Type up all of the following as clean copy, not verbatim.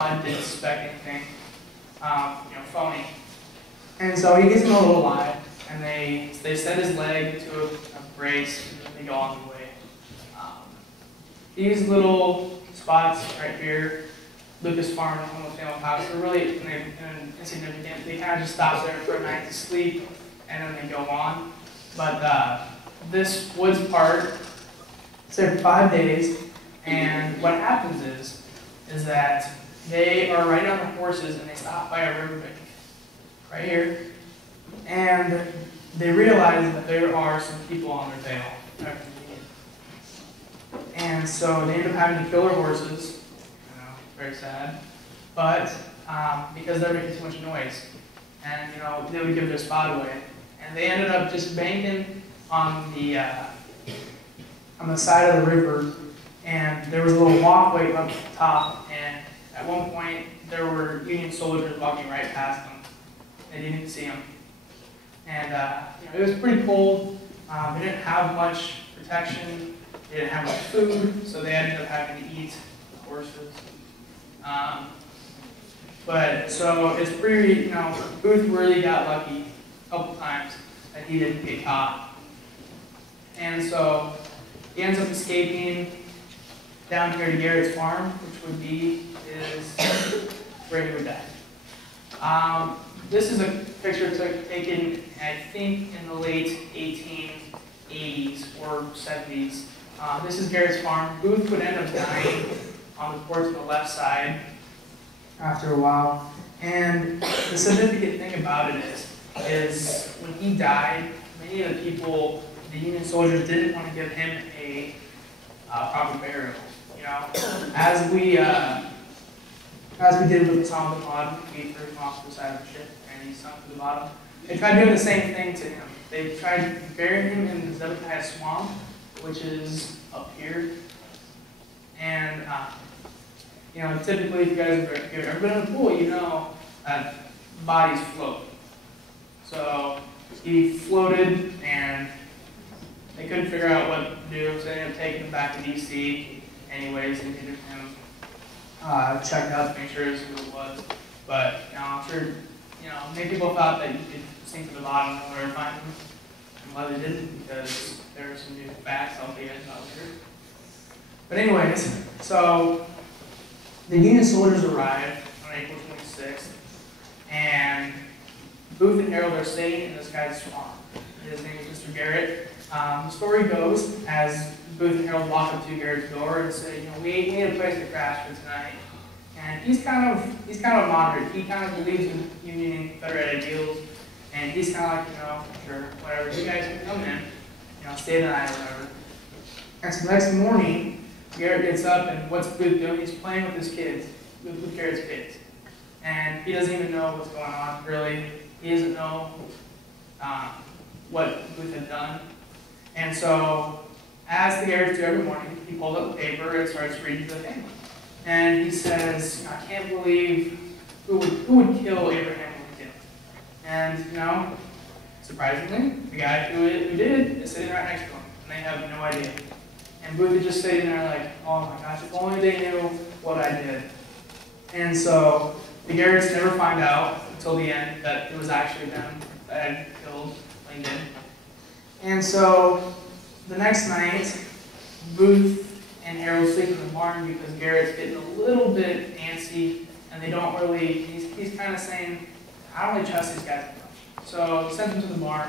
I didn't expect anything, phony. And so he gives him a little lie, and they set his leg to a brace, and then they go on the way. These little spots right here, Lucas Farm and Home Family House, are really insignificant. They kind of just stop there for a night to sleep, and then they go on. But this woods part, it's there for 5 days, and what happens is that they are riding on the horses and they stop by a riverbank, right here, and they realize that there are some people on their trail. And so they end up having to kill their horses, very sad, but because they're making too much noise, and they would give their spot away, and they ended up just banking on the side of the river, and there was a little walkway up top, and at one point there were Union soldiers walking right past them. They didn't even see them, and it was pretty cold. They didn't have much protection. They didn't have much food, so they ended up having to eat the horses. But so it's pretty, Booth really got lucky a couple times that he didn't get caught. And so he ends up escaping down here to Garrett's farm, which would be where he would die. This is a picture taken, I think, in the late 1880s or 70s. This is Garrett's farm. Booth would end up dying on the porch on the left side after a while. And the significant thing about it is when he died, many of the people, the Union soldiers, didn't want to give him a proper burial. As we did with the Tom of the Pod, we threw him off to the side of the ship and he sunk to the bottom. They tried doing the same thing to him. They tried burying him in the Zebekiah Swamp, which is up here. And typically, if you guys have ever been in a pool, you know that bodies float. So he floated, and they couldn't figure out what to do, so they ended up taking him back to DC anyways, and getting him checked out to make sure this is who it was. But I'm sure many people thought that you could sink to the bottom and nowhere to find him. And why they didn't, because there are some new facts I'll tell you guys about later. But anyways, so the Union soldiers arrived on April 26th, and Booth and Harold are staying in this guy's swamp. His name is Mr. Garrett. The story goes, as Booth and Harold walk up to Garrett's door and say, we need a place to crash for tonight. And he's kind of moderate. He kind of believes in Union and Confederate ideals, and he's kind of like, sure, whatever. You guys can come in, stay the night or whatever. And so the next morning, Garrett gets up, and what's Booth doing? He's playing with his kids, with Garrett's kids. And he doesn't even know what's going on, really. He doesn't know what Booth had done. And so, as the Garretts do every morning, he pulls up the paper and starts reading to the family. And he says, I can't believe who would kill Abraham Lincoln. And, surprisingly, the guy who did is sitting right next to him, and they have no idea. And Booth is just sitting there like, oh my gosh, if only they knew what I did. And so the Garretts never find out until the end that it was actually them that had killed Lincoln. And so the next night, Booth and Harold sleep in the barn because Garrett's getting a little bit antsy, and they don't really, he's kind of saying, I don't really trust these guys much. So he sends them to the barn,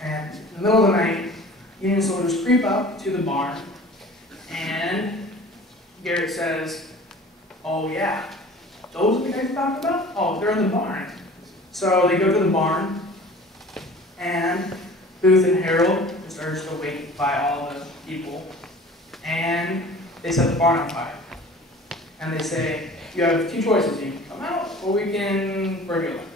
and in the middle of the night, Union soldiers creep up to the barn, and Garrett says, oh yeah, those are the guys you talked about? Oh, they're in the barn. So they go to the barn, and Booth and Harold just are just awakened by all the people, and they set the barn on fire. And they say, you have two choices. You can come out, or we can burn you alive.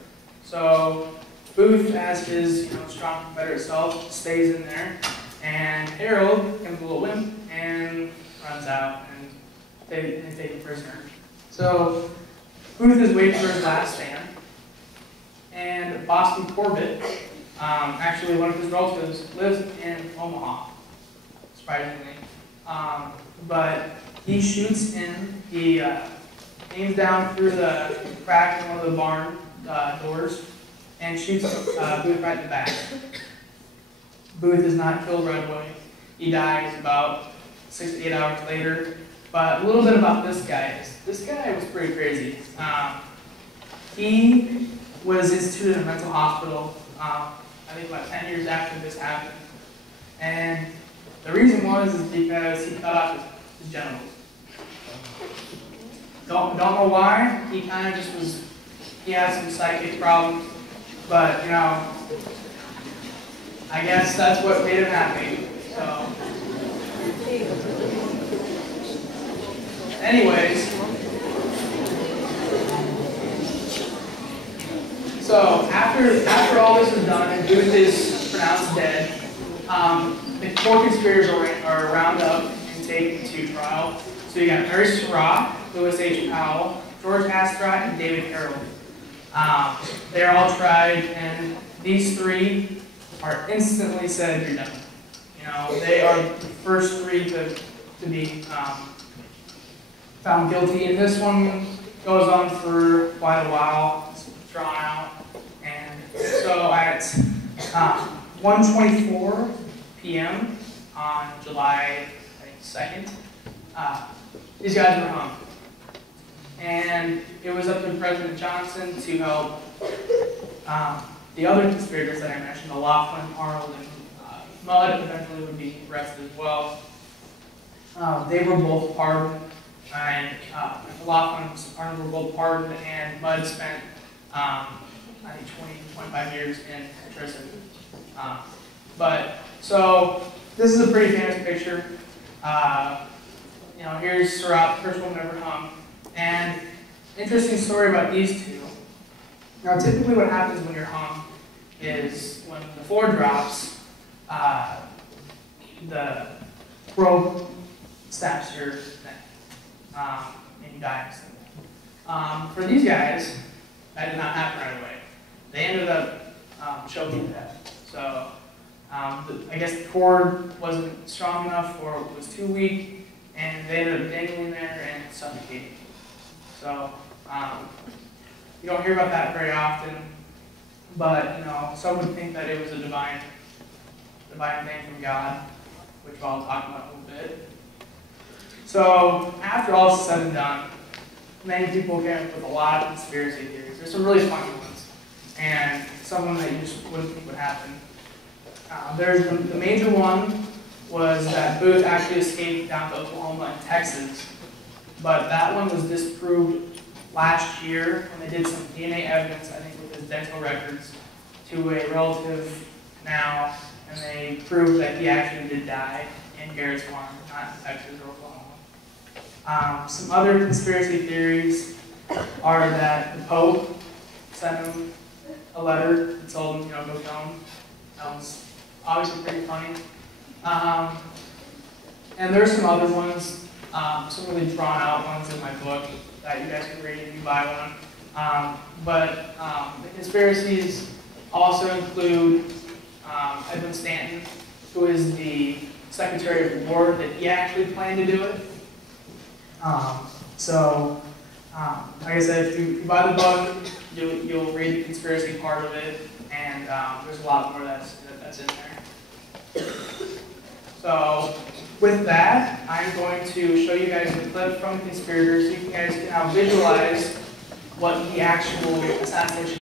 So Booth, as his strong Confederate self, stays in there, and Harold becomes a little wimp and runs out, and they take him prisoner. So Booth is waiting for his last stand, and Boston Corbett, actually one of his relatives, lives in Omaha, surprisingly. But he shoots in the aims down through the crack in one of the barn doors and shoots Booth right in the back. Booth is not killed right away. He dies about 6 to 8 hours later. But a little bit about this guy is, this guy was pretty crazy. He was instituted in a mental hospital, I think about 10 years after this happened. And the reason was is because he cut off his genitals. Don't know why. He kind of just was, he had some psychic problems. But, you know, I guess that's what made him happy. So, anyways, so after all this is done and Booth is pronounced dead, the four conspirators are rounded up and taken to trial. So you got Mary Surratt, Louis H. Powell, George Astrott, and David Harold. They're all tried, and these three are instantly said, you're done. You know, they are the first three to be found guilty, and this one goes on for quite a while. It's drawn out, and so at 1:24 p.m. on July 2nd, these guys were hung. And it was up to President Johnson to help the other conspirators that I mentioned, O'Loughlin, Arnold, and Mudd eventually would be arrested as well. They were both pardoned, and O'Loughlin and Arnold were both pardoned, and Mudd spent, I think, 25 years in prison. So this is a pretty famous picture. You know, here's Surratt, the first woman ever hung. And interesting story about these two. Now, typically what happens when you're hung is when the floor drops, the rope snaps your neck, and you die instantly. For these guys, that did not happen right away. They ended up choking to death. So I guess the cord wasn't strong enough or it was too weak, and they ended up dangling there and suffocating. So you don't hear about that very often, but you know, some would think that it was a divine thing from God, which I'll talk about in a little bit. So after all is said and done, many people came up with a lot of conspiracy theories. There's some really funny ones, and some that you just wouldn't think would happen. There's the major one was that Booth actually escaped down to Oklahoma and Texas, but that one was disproved last year when they did some DNA evidence, I think with his dental records, to a relative now, and they proved that he actually did die in Garrett's Farm, not in Texas or Oklahoma. Some other conspiracy theories are that the Pope sent him a letter that told him, you know, go kill him. That was obviously pretty funny. And there's some other ones, some really drawn out ones in my book that you guys can read if you buy one. But the conspiracies also include Edwin Stanton, who is the Secretary of War, that he actually planned to do it. Like I said, if you buy the book, you'll read the conspiracy part of it, and there's a lot more that's in there. So with that, I'm going to show you guys the clip from the conspirators so you guys can now visualize what the actual assassination